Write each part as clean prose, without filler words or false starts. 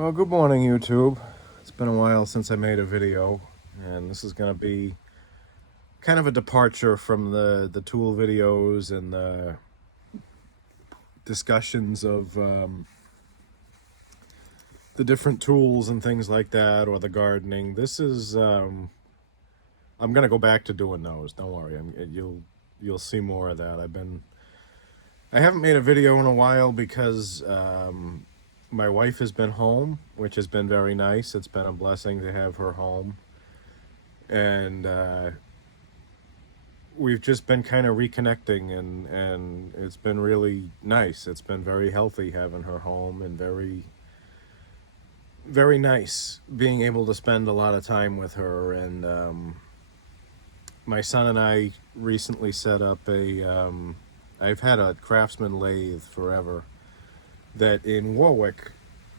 Well, good morning, YouTube. It's been a while since I made a video, and this is going to be kind of a departure from the tool videos and the discussions of the different tools and things like that, or the gardening. This is I'm going to go back to doing those. Don't worry, you'll see more of that. I haven't made a video in a while because my wife has been home, which has been very nice. It's been a blessing to have her home. And we've just been kind of reconnecting, and it's been really nice. It's been very healthy having her home, and very, very nice being able to spend a lot of time with her. And my son and I recently set up I've had a Craftsman lathe forever that in Warwick,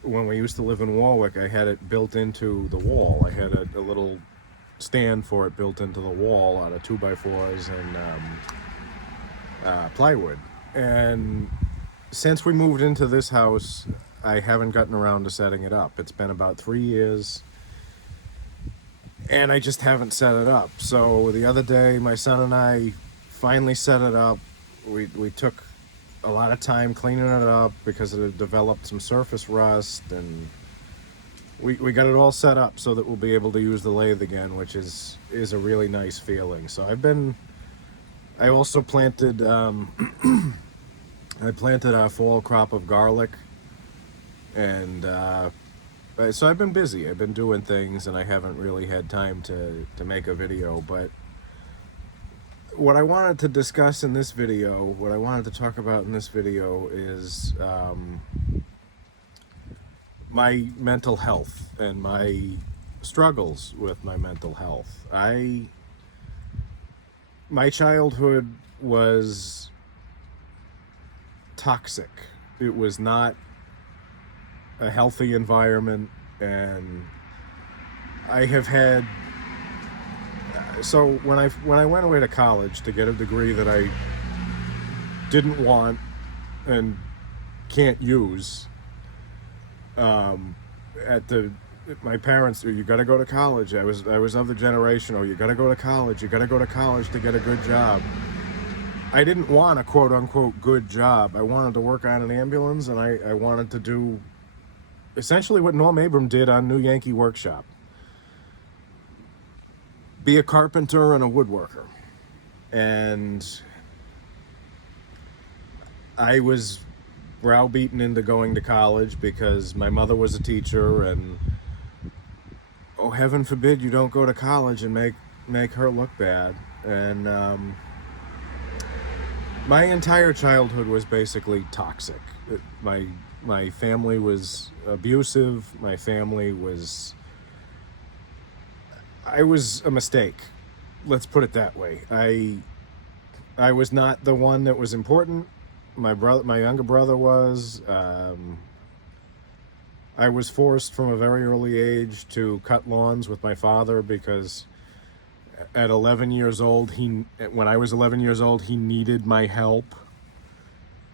when we used to live in Warwick, I had it built into the wall. I had a little stand for it built into the wall out of 2x4s and plywood. And since we moved into this house, I haven't gotten around to setting it up. It's been about 3 years, and I just haven't set it up. So the other day, my son and I finally set it up. We took a lot of time cleaning it up because it had developed some surface rust, and we got it all set up so that we'll be able to use the lathe again, which is a really nice feeling. So I also planted I planted a fall crop of garlic, and so I've been busy. I've been doing things, and I haven't really had time to make a video. But what I wanted to discuss in this video, what I wanted to talk about in this video is my mental health and my struggles with my mental health. My childhood was toxic. It was not a healthy environment, and I have had, so when I went away to college to get a degree that I didn't want and can't use, my parents, you got to go to college. I was of the generation, you got to go to college. You got to go to college to get a good job. I didn't want a quote unquote good job. I wanted to work on an ambulance, and I wanted to do essentially what Norm Abram did on New Yankee Workshop. Be a carpenter and a woodworker. And I was browbeaten into going to college because my mother was a teacher, and oh, heaven forbid you don't go to college and make her look bad. And my entire childhood was basically toxic. My family was abusive. I was a mistake. Let's put it that way. I was not the one that was important. My younger brother was. I was forced from a very early age to cut lawns with my father because at 11 years old, when I was 11 years old, he needed my help.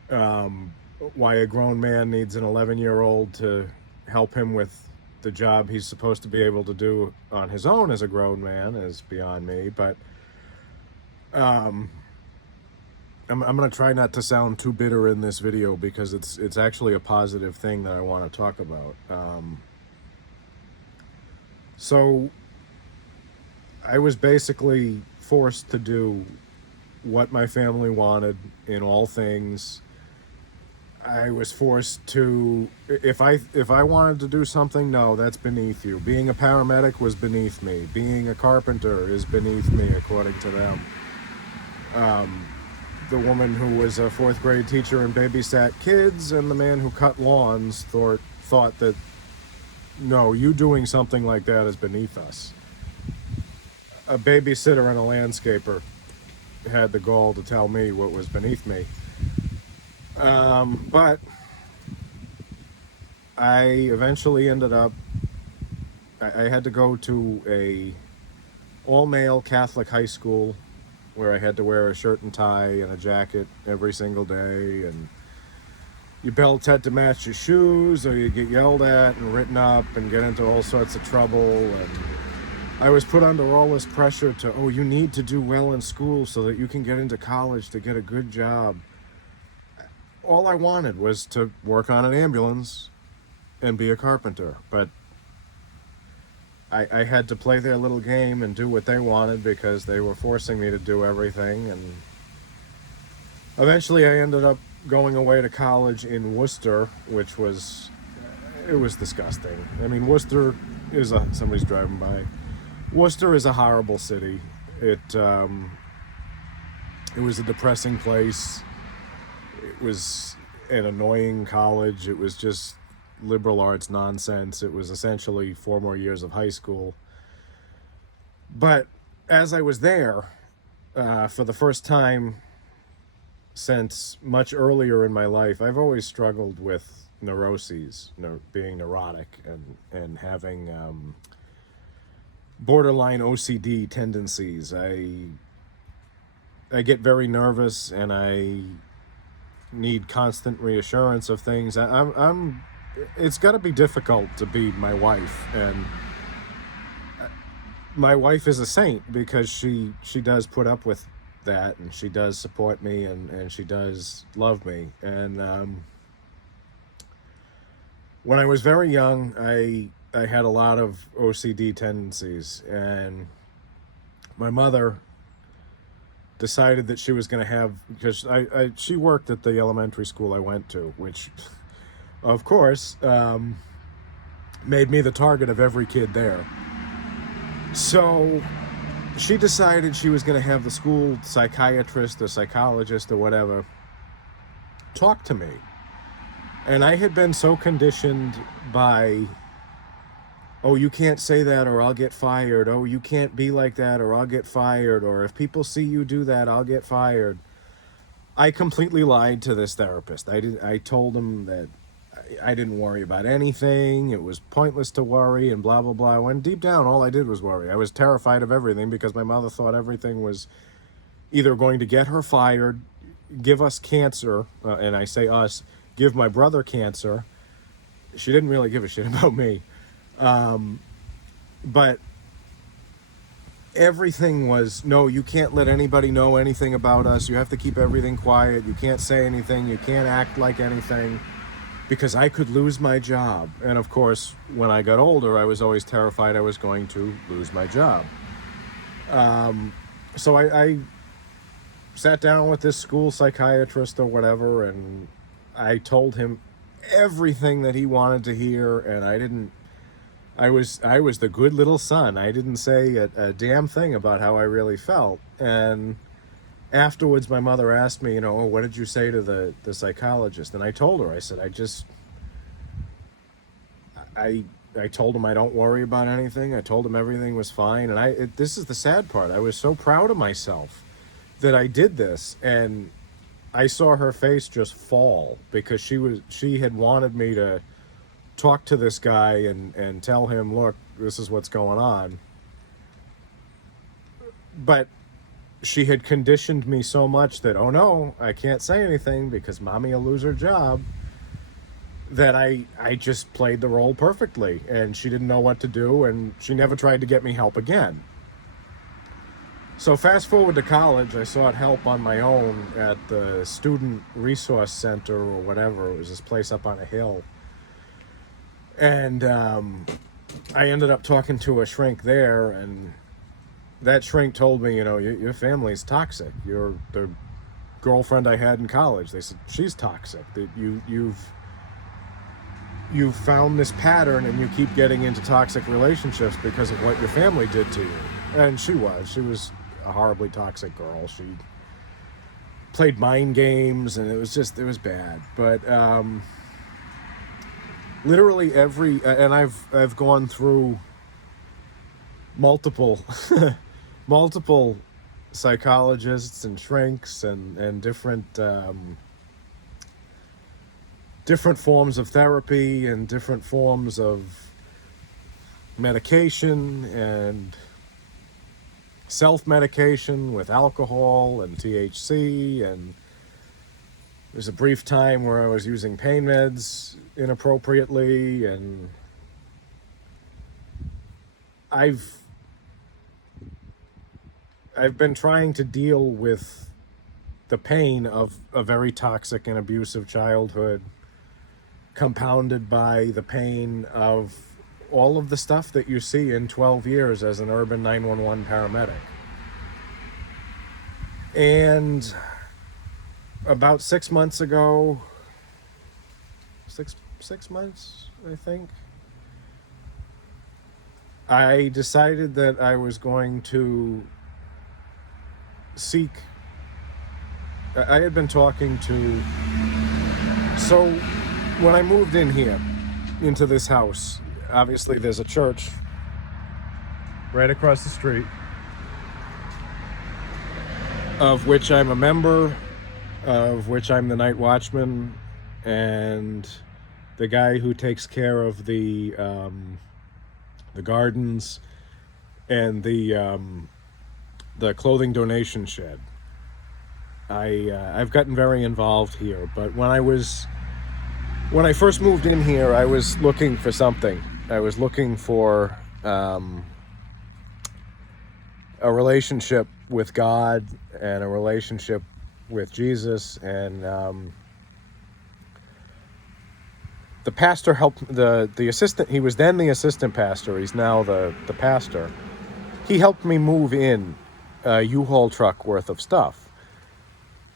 Why a grown man needs an 11-year-old to help him with the job he's supposed to be able to do on his own as a grown man is beyond me. But I'm going to try not to sound too bitter in this video because it's actually a positive thing that I want to talk about. So I was basically forced to do what my family wanted in all things. I was forced to, if I wanted to do something, no, that's beneath you. Being a paramedic was beneath me. Being a carpenter is beneath me, according to them. The woman who was a 4th grade teacher and babysat kids, and the man who cut lawns thought that, no, you doing something like that is beneath us. A babysitter and a landscaper had the gall to tell me what was beneath me. But I eventually ended up, I had to go to a all-male Catholic high school where I had to wear a shirt and tie and a jacket every single day, and your belts had to match your shoes, or you get yelled at and written up and get into all sorts of trouble. And I was put under all this pressure to, oh, you need to do well in school so that you can get into college to get a good job. All I wanted was to work on an ambulance and be a carpenter. But I had to play their little game and do what they wanted because they were forcing me to do everything. And eventually I ended up going away to college in Worcester, which was, it was disgusting. I mean, Worcester is somebody's driving by. Worcester is a horrible city. It was a depressing place. It was an annoying college. It was just liberal arts nonsense. It was essentially 4 more years of high school. But as I was there, for the first time since much earlier in my life, I've always struggled with neuroses, being neurotic and having borderline OCD tendencies. I get very nervous and I need constant reassurance of things. It's got to be difficult to be my wife, and my wife is a saint because she does put up with that, and she does support me, and she does love me. And when I was very young, I had a lot of OCD tendencies, and my mother decided that she was going to have, because she worked at the elementary school I went to, which of course made me the target of every kid there. So she decided she was going to have the school psychiatrist or psychologist or whatever talk to me. And I had been so conditioned by, oh, you can't say that or I'll get fired. Oh, you can't be like that or I'll get fired. Or if people see you do that, I'll get fired. I completely lied to this therapist. I told him that I didn't worry about anything. It was pointless to worry and blah, blah, blah. When deep down, all I did was worry. I was terrified of everything because my mother thought everything was either going to get her fired, give us cancer, and I say us, give my brother cancer. She didn't really give a shit about me. But everything was, no, you can't let anybody know anything about us. You have to keep everything quiet. You can't say anything. You can't act like anything, because I could lose my job. And of course, when I got older, I was always terrified I was going to lose my job. So I sat down with this school psychiatrist or whatever, and I told him everything that he wanted to hear, and I was the good little son. I didn't say a damn thing about how I really felt. And afterwards, my mother asked me, oh, what did you say to the psychologist? And I told her, I said, I told him I don't worry about anything. I told him everything was fine. And this is the sad part. I was so proud of myself that I did this. And I saw her face just fall because she had wanted me to talk to this guy and tell him, look, this is what's going on. But she had conditioned me so much that, oh no, I can't say anything because mommy will lose her job, that I just played the role perfectly, and she didn't know what to do, and she never tried to get me help again. So fast forward to college, I sought help on my own at the Student Resource Center or whatever. It was this place up on a hill. And I ended up talking to a shrink there, and that shrink told me, your family's toxic. The girlfriend I had in college, they said, she's toxic. That you've found this pattern and you keep getting into toxic relationships because of what your family did to you. And she was a horribly toxic girl. She played mind games, and it was bad. But literally and I've gone through multiple psychologists and shrinks and different forms of therapy and different forms of medication and self-medication with alcohol and THC, and There's a brief time where I was using pain meds inappropriately, and I've I've been trying to deal with the pain of a very toxic and abusive childhood, compounded by the pain of all of the stuff that you see in 12 years as an urban 911 paramedic. And about 6 months ago, six months, I think, I decided that I was going to seek. I had been talking to. So, when I moved in here, into this house, obviously there's a church right across the street, of which I'm a member, of which I'm the night watchman, and the guy who takes care of the gardens and the clothing donation shed. I've gotten very involved here, but when I first moved in here, I was looking for something. I was looking for a relationship with God and a relationship with Jesus, and the pastor helped. The assistant, he was then the assistant pastor, he's now the pastor. He helped me move in a U-Haul truck worth of stuff,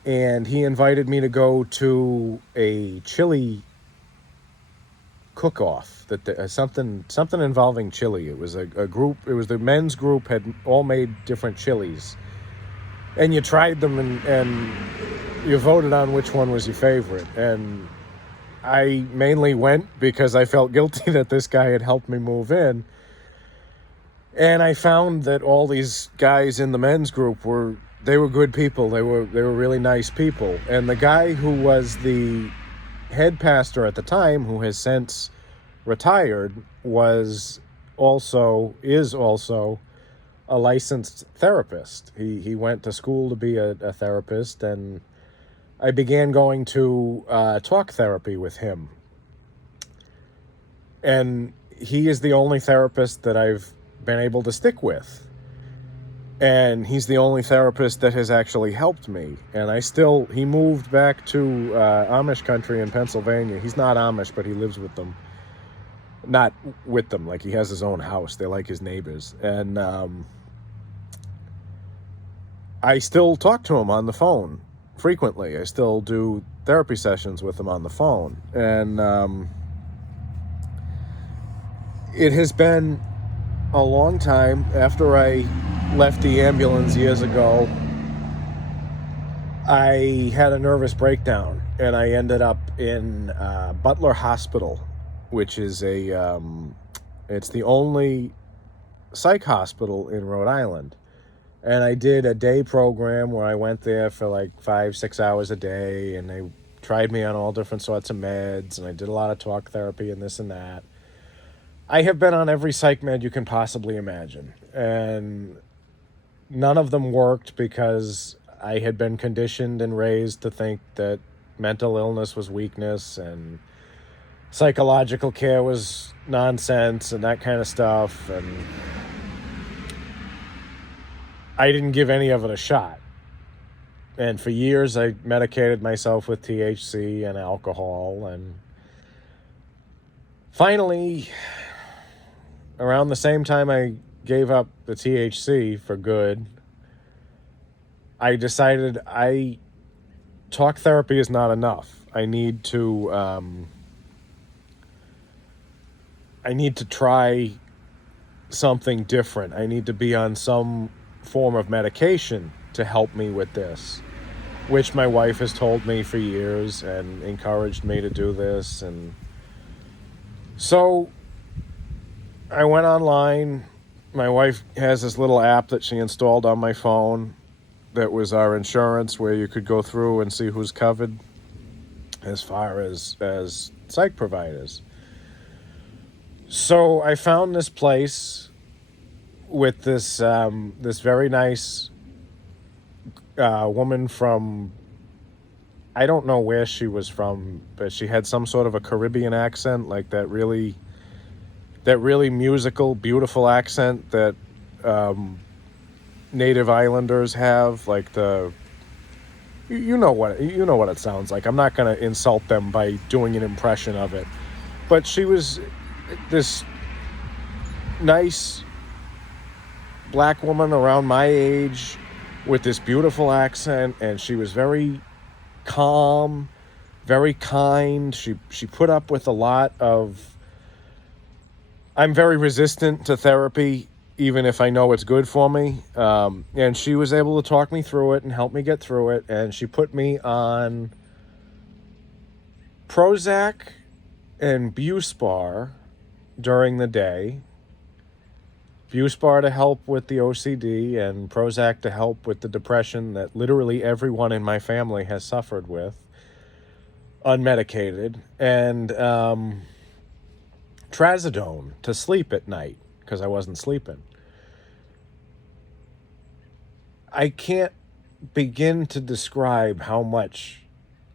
and he invited me to go to a chili cook-off, something involving chili. It was a group. It was the men's group had all made different chilies, and you tried them, and you voted on which one was your favorite. And I mainly went because I felt guilty that this guy had helped me move in. And I found that all these guys in the men's group were good people. They were really nice people. And the guy who was the head pastor at the time, who has since retired, is also a licensed therapist. He went to school to be a therapist, and I began going to talk therapy with him. And he is the only therapist that I've been able to stick with. And he's the only therapist that has actually helped me. And he moved back to Amish country in Pennsylvania. He's not Amish, but he lives with them. Not with them, like he has his own house. They're like his neighbors. And I still talk to him on the phone frequently. I still do therapy sessions with him on the phone. And it has been a long time. After I left the ambulance years ago, I had a nervous breakdown, and I ended up in Butler Hospital, which is it's the only psych hospital in Rhode Island. And I did a day program where I went there for like 5-6 hours a day, and they tried me on all different sorts of meds, and I did a lot of talk therapy and this and that. I have been on every psych med you can possibly imagine, and none of them worked because I had been conditioned and raised to think that mental illness was weakness and psychological care was nonsense and that kind of stuff, and I didn't give any of it a shot. And for years I medicated myself with THC and alcohol, and finally, around the same time I gave up the THC for good, I decided talk therapy is not enough. I need to try something different. I need to be on some form of medication to help me with this, which my wife has told me for years and encouraged me to do this. And so I went online. My wife has this little app that she installed on my phone that was our insurance, where you could go through and see who's covered as far as psych providers. So I found this place with this very nice woman from I don't know where she was from, but she had some sort of a Caribbean accent, like that really musical, beautiful accent that native islanders have, like the you know what it sounds like. I'm not going to insult them by doing an impression of it. But she was this nice black woman around my age with this beautiful accent, and she was very calm, very kind. She put up with a lot of. I'm very resistant to therapy, even if I know it's good for me. And she was able to talk me through it and help me get through it. And she put me on Prozac and Buspar during the day. Buspar to help with the OCD and Prozac to help with the depression that literally everyone in my family has suffered with, unmedicated, and Trazodone to sleep at night because I wasn't sleeping. I can't begin to describe how much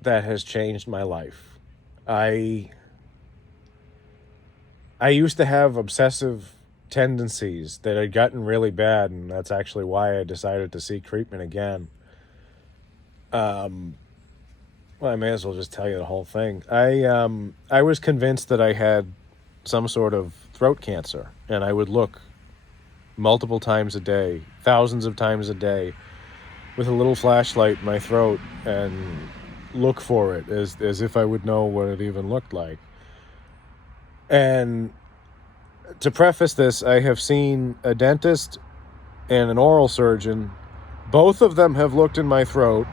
that has changed my life. I used to have obsessive tendencies that had gotten really bad, and that's actually why I decided to seek treatment again. Well, I may as well just tell you the whole thing. I was convinced that I had some sort of throat cancer, and I would look multiple times a day, thousands of times a day, with a little flashlight in my throat and look for it as if I would know what it even looked like. And to preface this, I have seen a dentist and an oral surgeon. Both of them have looked in my throat.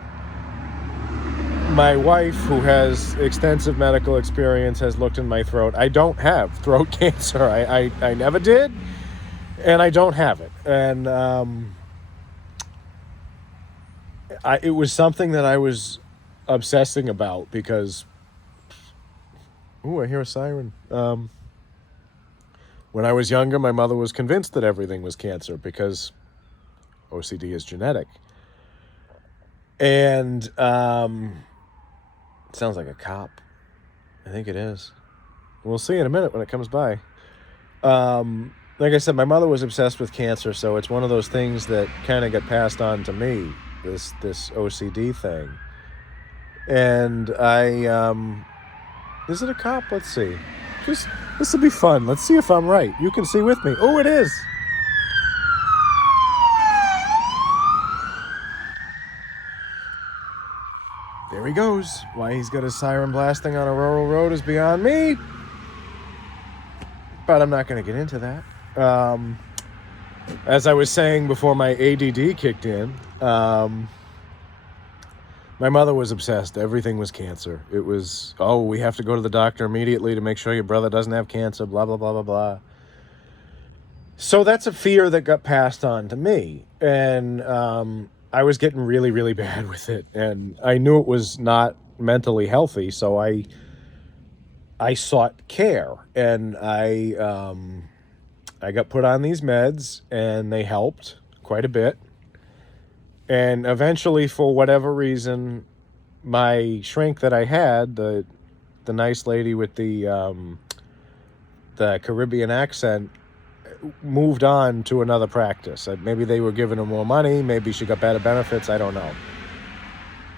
My wife, who has extensive medical experience, has looked in my throat. I don't have throat cancer. I never did, and I don't have it. And it was something that I was obsessing about because... Ooh, I hear a siren. When I was younger, my mother was convinced that everything was cancer because OCD is genetic. And it sounds like a cop. I think it is. We'll see in a minute when it comes by. Like I said, my mother was obsessed with cancer, so it's one of those things that kind of got passed on to me, this OCD thing. And is it a cop? Let's see. This will be fun. Let's see if I'm right. You can see with me. Oh, it is. There he goes. Why he's got his siren blasting on a rural road is beyond me. But I'm not going to get into that. As I was saying before my ADD kicked in, my mother was obsessed. Everything was cancer. It was, we have to go to the doctor immediately to make sure your brother doesn't have cancer, blah, blah, blah, blah, blah. So that's a fear that got passed on to me. And I was getting really, really bad with it. And I knew it was not mentally healthy, so I sought care. And I got put on these meds, and they helped quite a bit. And eventually, for whatever reason, my shrink that I had, the nice lady with the Caribbean accent, moved on to another practice. Maybe they were giving her more money. Maybe she got better benefits. I don't know.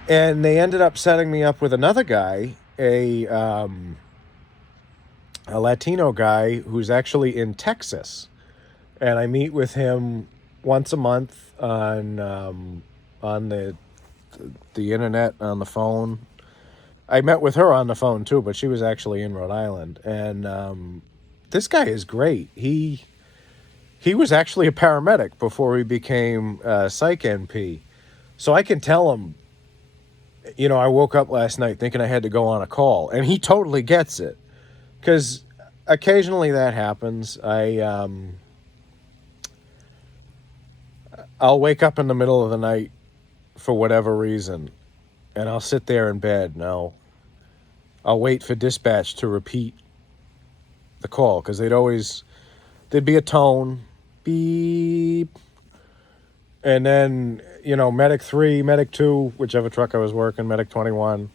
And they ended up setting me up with another guy, a Latino guy who's actually in Texas. And I meet with him once a month on the internet, on the phone. I met with her on the phone too, but she was actually in Rhode Island. And this guy is great. He was actually a paramedic before he became psych NP. So I can tell him, I woke up last night thinking I had to go on a call, and he totally gets it. Because occasionally that happens. I'll wake up in the middle of the night for whatever reason, and I'll sit there in bed and I'll wait for dispatch to repeat the call, because there'd be a tone, beep, And then, Medic 3, Medic 2, whichever truck I was working, Medic 21,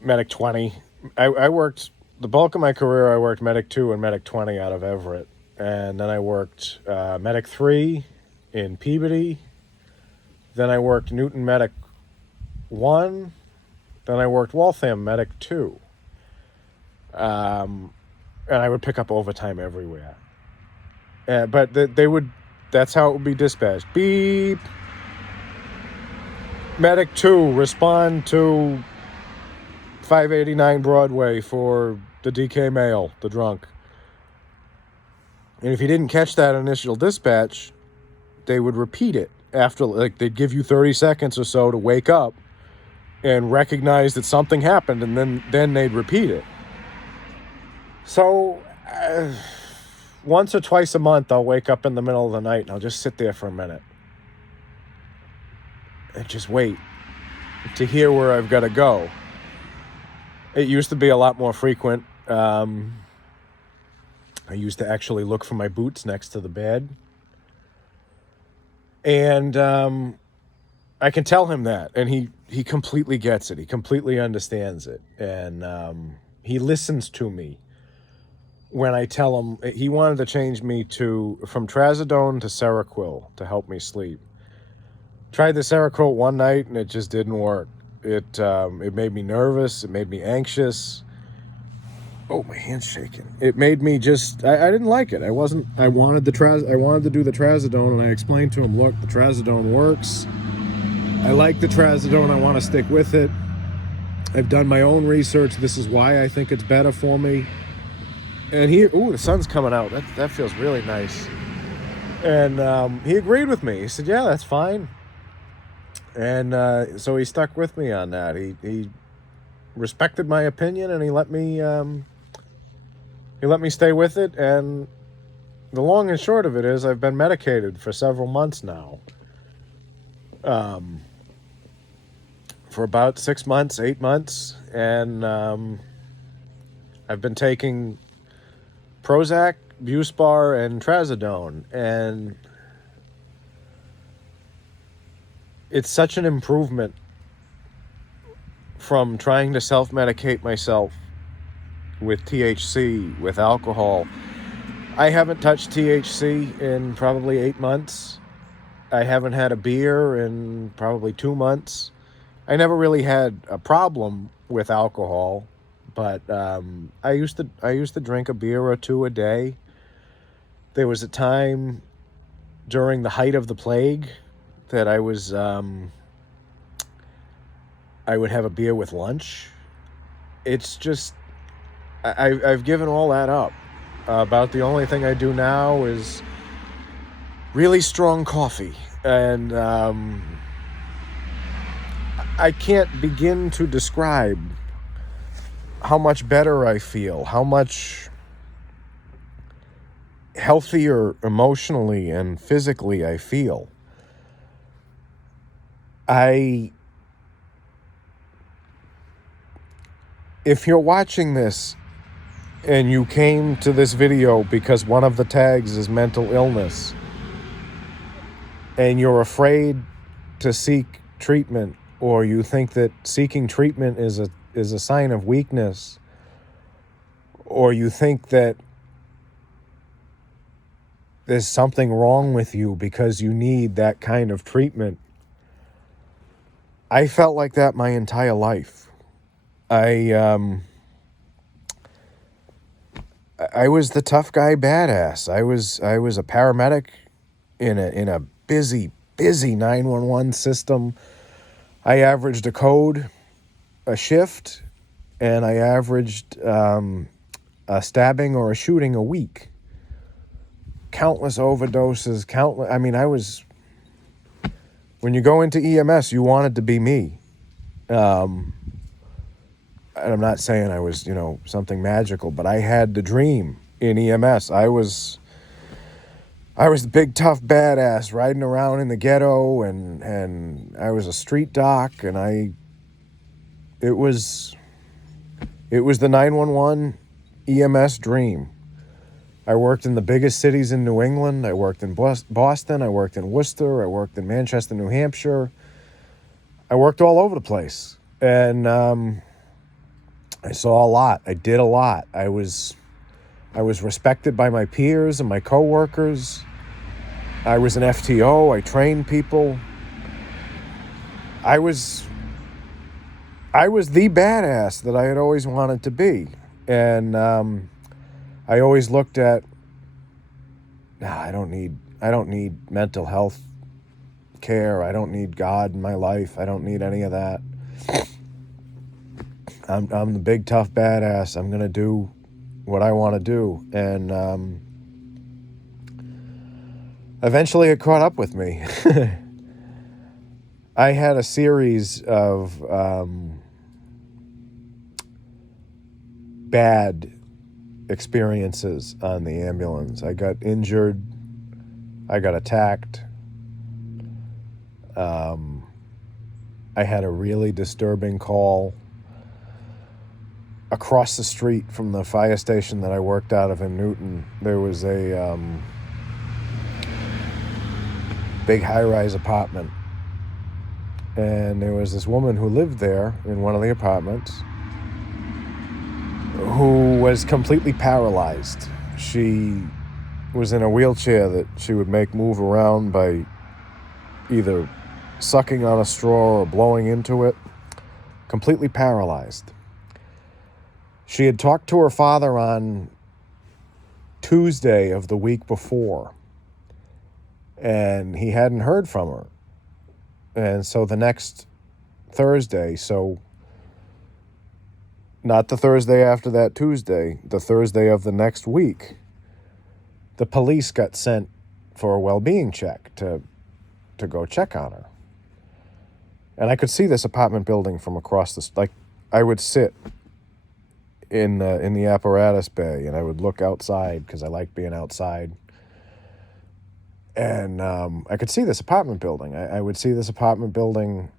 Medic 20. I worked, the bulk of my career, I worked Medic 2 and Medic 20 out of Everett. And then I worked Medic 3 in Peabody. Then I worked Newton Medic 1. Then I worked Waltham Medic 2. And I would pick up overtime everywhere. But that's how it would be dispatched. Beep. Medic 2, respond to 589 Broadway for the DK male, the drunk. And if you didn't catch that initial dispatch, they would repeat it after, they'd give you 30 seconds or so to wake up and recognize that something happened, and then they'd repeat it. So once or twice a month, I'll wake up in the middle of the night and I'll just sit there for a minute and just wait to hear where I've got to go. It used to be a lot more frequent. I used to actually look for my boots next to the bed. And I can tell him that, and he completely gets it. He completely understands it. And he listens to me when I tell him. He wanted to change me from Trazodone to Seroquel to help me sleep. Tried the Seroquel one night, and it just didn't work. It made me nervous. It made me anxious. Oh, my hand's shaking. It made me I didn't like it. I wanted to do the Trazodone, and I explained to him, look, the Trazodone works. I like the Trazodone. I want to stick with it. I've done my own research. This is why I think it's better for me. And the sun's coming out. That feels really nice. And he agreed with me. He said, yeah, that's fine. And so he stuck with me on that. He respected my opinion, and he let me stay with it. And the long and short of it is, I've been medicated for several months now. For about 6 months, 8 months, and I've been taking Prozac, Buspar, and Trazodone, and it's such an improvement from trying to self-medicate myself with THC, with alcohol. I haven't touched THC in probably 8 months. I haven't had a beer in probably 2 months. I never really had a problem with alcohol, but I used to drink a beer or two a day. There was a time during the height of the plague that I would have a beer with lunch. It's just, I've given all that up. About the only thing I do now is really strong coffee. And I can't begin to describe how much better I feel, how much healthier emotionally and physically I feel. If you're watching this and you came to this video because one of the tags is mental illness, and you're afraid to seek treatment, or you think that seeking treatment is a sign of weakness, or you think that there's something wrong with you because you need that kind of treatment, I felt like that my entire life. I was the tough guy badass. I was a paramedic in a busy 911 system. I averaged a code a shift, and I averaged a stabbing or a shooting a week. Countless overdoses, when you go into EMS, you wanted to be me. And I'm not saying I was, something magical, but I had the dream in EMS. I was the big tough badass riding around in the ghetto, and I was a street doc, and it was the 911 EMS dream. I worked in the biggest cities in New England. I worked in Boston. I worked in Worcester. I worked in Manchester, New Hampshire. I worked all over the place. And I saw a lot. I did a lot. I was respected by my peers and my coworkers. I was an FTO. I trained people. I was the badass that I had always wanted to be. And I always looked at, I don't need mental health care. I don't need God in my life. I don't need any of that. I'm the big tough badass. I'm gonna do what I want to do. And eventually it caught up with me. I had a series of bad experiences on the ambulance. I got injured. I got attacked. I had a really disturbing call across the street from the fire station that I worked out of in Newton. There was a big high-rise apartment, and there was this woman who lived there in one of the apartments who was completely paralyzed. She was in a wheelchair that she would make move around by either sucking on a straw or blowing into it, completely paralyzed. She had talked to her father on Tuesday of the week before, and he hadn't heard from her. And so the next Thursday, so not the Thursday after that Tuesday, the Thursday of the next week, the police got sent for a well-being check to go check on her. And I could see this apartment building from across the, like, I would sit in the apparatus bay and I would look outside because I like being outside. And I could see this apartment building. I would see this apartment building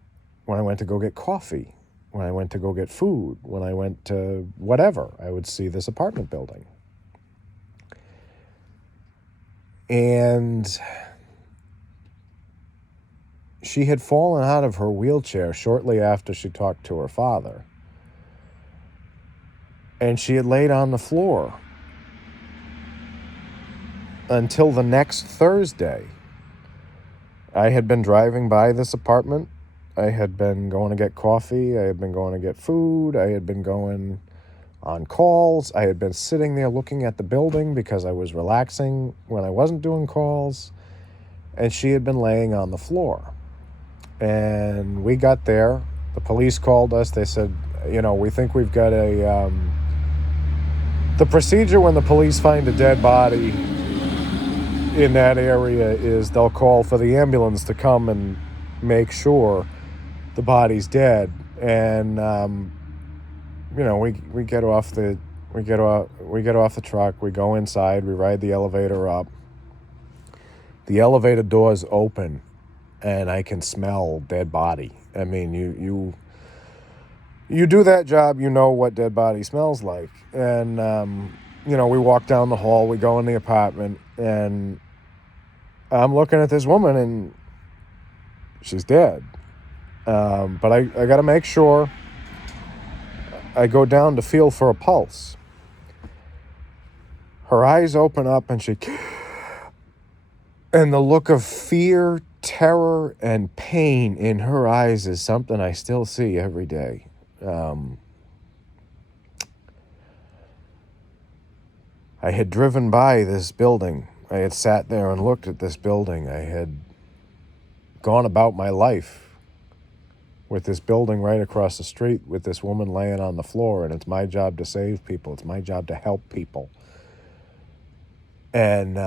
when I went to go get coffee, when I went to go get food, when I went to whatever. I would see this apartment building. And she had fallen out of her wheelchair shortly after she talked to her father. And she had laid on the floor until the next Thursday. I had been driving by this apartment. I had been going to get coffee. I had been going to get food. I had been going on calls. I had been sitting there looking at the building because I was relaxing when I wasn't doing calls. And she had been laying on the floor. And we got there. The police called us. They said, we think we've got a... The procedure when the police find a dead body in that area is they'll call for the ambulance to come and make sure the body's dead. And we get off the truck, we go inside, we ride the elevator up. The elevator doors open and I can smell dead body. I mean, you do that job, you know what dead body smells like. And we walk down the hall, we go in the apartment, and I'm looking at this woman and she's dead. But I got to make sure. I go down to feel for a pulse. Her eyes open up and and the look of fear, terror, and pain in her eyes is something I still see every day. I had driven by this building. I had sat there and looked at this building. I had gone about my life with this building right across the street with this woman laying on the floor, and it's my job to save people. It's my job to help people. And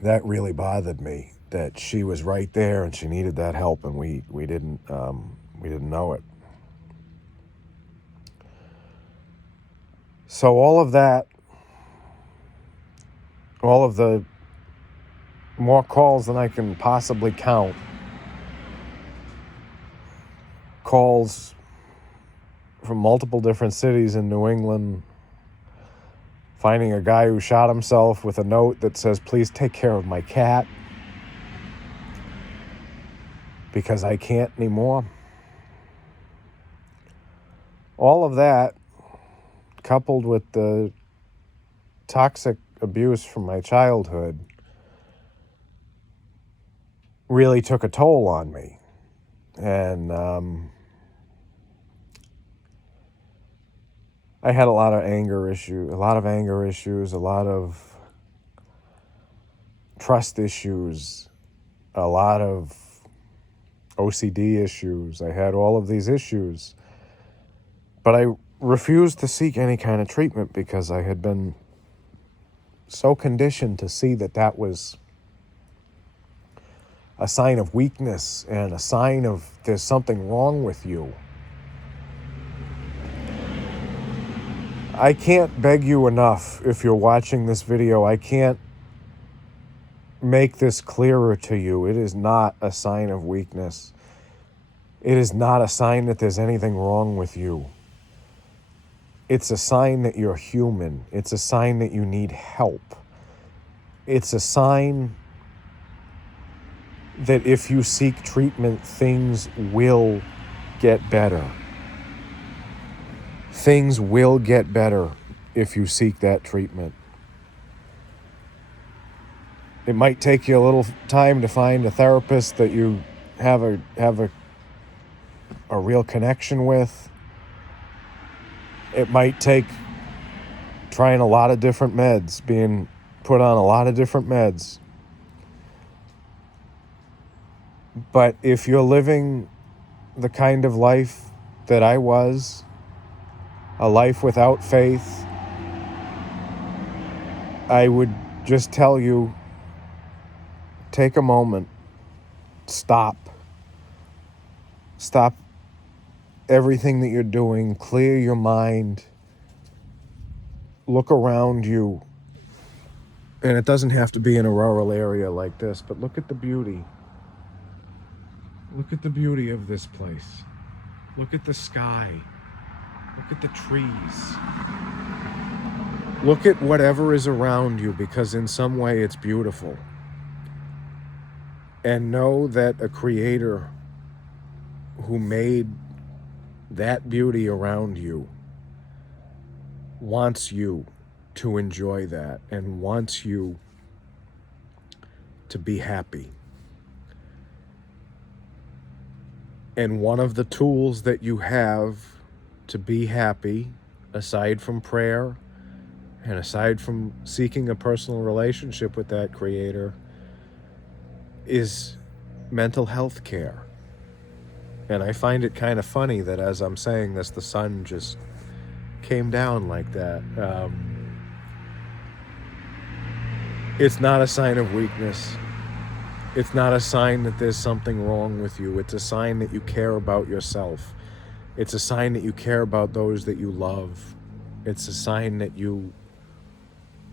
that really bothered me, that she was right there and she needed that help, and we didn't know it. So all of that, all of the more calls than I can possibly count, calls from multiple different cities in New England, finding a guy who shot himself with a note that says, "Please take care of my cat because I can't anymore." All of that, coupled with the toxic abuse from my childhood, really took a toll on me. And I had a lot of anger issues, a lot of trust issues, a lot of OCD issues. I had all of these issues, but I refused to seek any kind of treatment because I had been so conditioned to see that that was a sign of weakness and a sign of there's something wrong with you. I can't beg you enough, if you're watching this video, I can't make this clearer to you. It is not a sign of weakness. It is not a sign that there's anything wrong with you. It's a sign that you're human. It's a sign that you need help. It's a sign that if you seek treatment, things will get better. Things will get better if you seek that treatment. It might take you a little time to find a therapist that you have a real connection with. It might take trying a lot of different meds, being put on a lot of different meds. But if you're living the kind of life that I was, a life without faith, I would just tell you, take a moment, stop everything that you're doing, clear your mind, look around you, and it doesn't have to be in a rural area like this, but look at the beauty. Look at the beauty of this place. Look at the sky. Look at the trees. Look at whatever is around you, because in some way it's beautiful. And know that a creator who made that beauty around you wants you to enjoy that and wants you to be happy. And one of the tools that you have to be happy, aside from prayer and aside from seeking a personal relationship with that creator, is mental health care. And I find it kind of funny that as I'm saying this, the sun just came down like that. It's not a sign of weakness. It's not a sign that there's something wrong with you. It's a sign that you care about yourself. It's a sign that you care about those that you love. It's a sign that you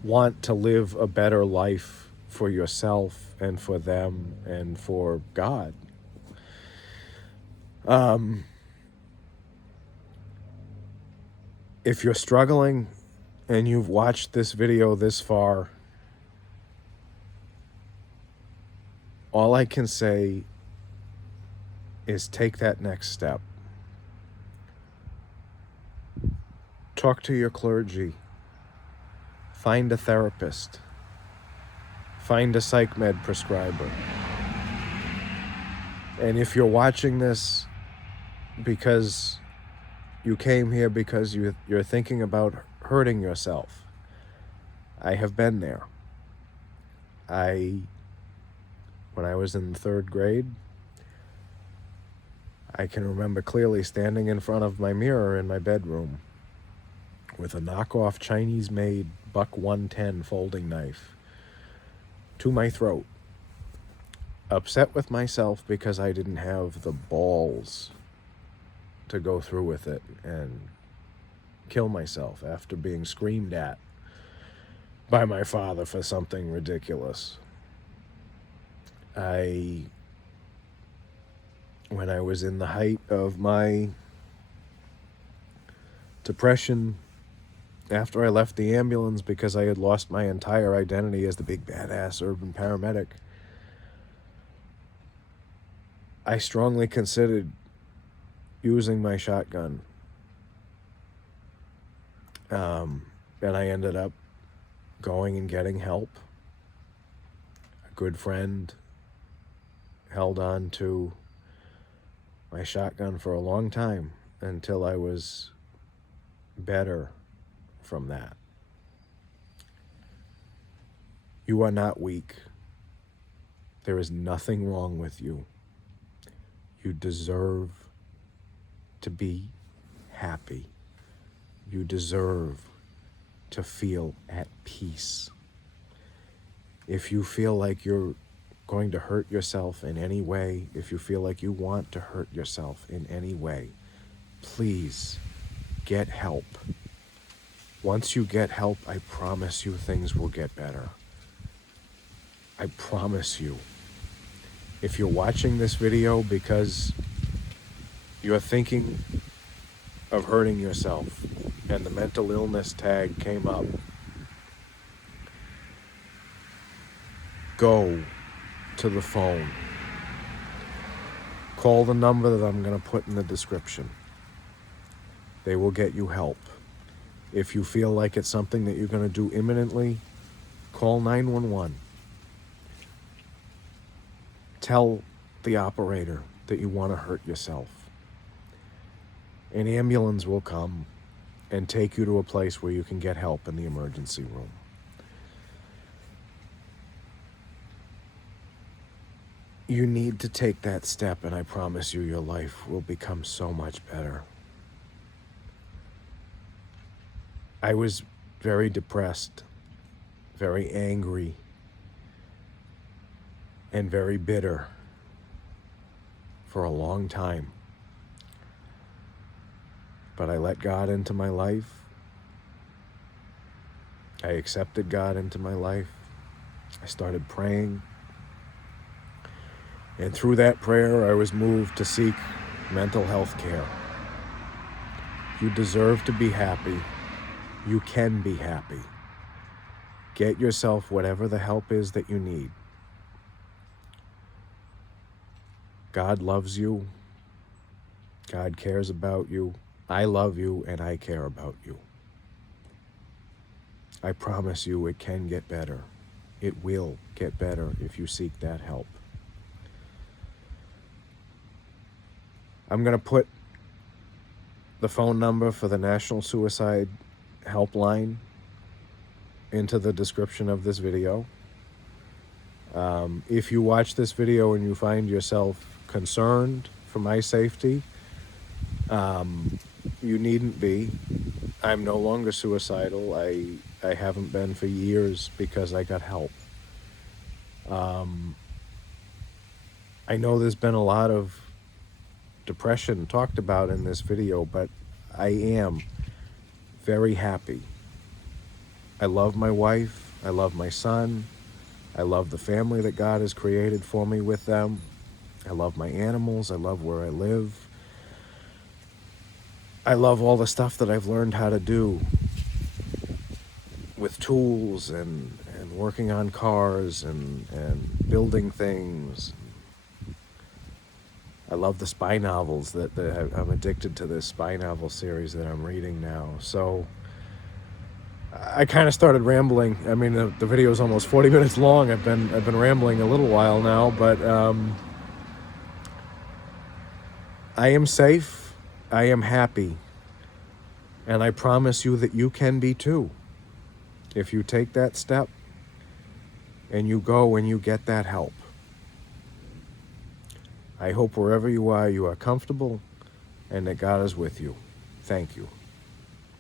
want to live a better life for yourself and for them and for God. If you're struggling and you've watched this video this far, all I can say is take that next step. Talk to your clergy. Find a therapist. Find a psych med prescriber. And if you're watching this because you came here because you're thinking about hurting yourself, I have been there. When I was in the 3rd grade, I can remember clearly standing in front of my mirror in my bedroom with a knockoff Chinese-made Buck 110 folding knife to my throat, upset with myself because I didn't have the balls to go through with it and kill myself after being screamed at by my father for something ridiculous. When I was in the height of my depression after I left the ambulance because I had lost my entire identity as the big badass urban paramedic, I strongly considered using my shotgun. And I ended up going and getting help. A good friend held on to my shotgun for a long time until I was better from that. You are not weak. There is nothing wrong with you. You deserve to be happy. You deserve to feel at peace. If you feel like you're going to hurt yourself in any way, if you feel like you want to hurt yourself in any way, please get help. Once you get help, I promise you things will get better. I promise you. If you're watching this video because you're thinking of hurting yourself and the mental illness tag came up, go to the phone. Call the number that I'm going to put in the description. They will get you help. If you feel like it's something that you're going to do imminently, call 911. Tell the operator that you want to hurt yourself. An ambulance will come and take you to a place where you can get help in the emergency room. You need to take that step, and I promise you your life will become so much better. I was very depressed, very angry, and very bitter for a long time. But I let God into my life. I accepted God into my life. I started praying. And through that prayer, I was moved to seek mental health care. You deserve to be happy. You can be happy. Get yourself whatever the help is that you need. God loves you. God cares about you. I love you and I care about you. I promise you it can get better. It will get better if you seek that help. I'm going to put the phone number for the National Suicide Helpline into the description of this video. If you watch this video and you find yourself concerned for my safety, you needn't be. I'm no longer suicidal. I haven't been for years because I got help. I know there's been a lot of depression talked about in this video, but I am very happy. I love my wife. I love my son. I love the family that God has created for me with them. I love my animals. I love where I live. I love all the stuff that I've learned how to do with tools and working on cars and building things. I love the spy novels that I'm addicted to this spy novel series that I'm reading now. So I kind of started rambling. I mean, the video is almost 40 minutes long. I've been rambling a little while now, but I am safe. I am happy. And I promise you that you can be too. If you take that step and you go and you get that help. I hope wherever you are comfortable and that God is with you. Thank you.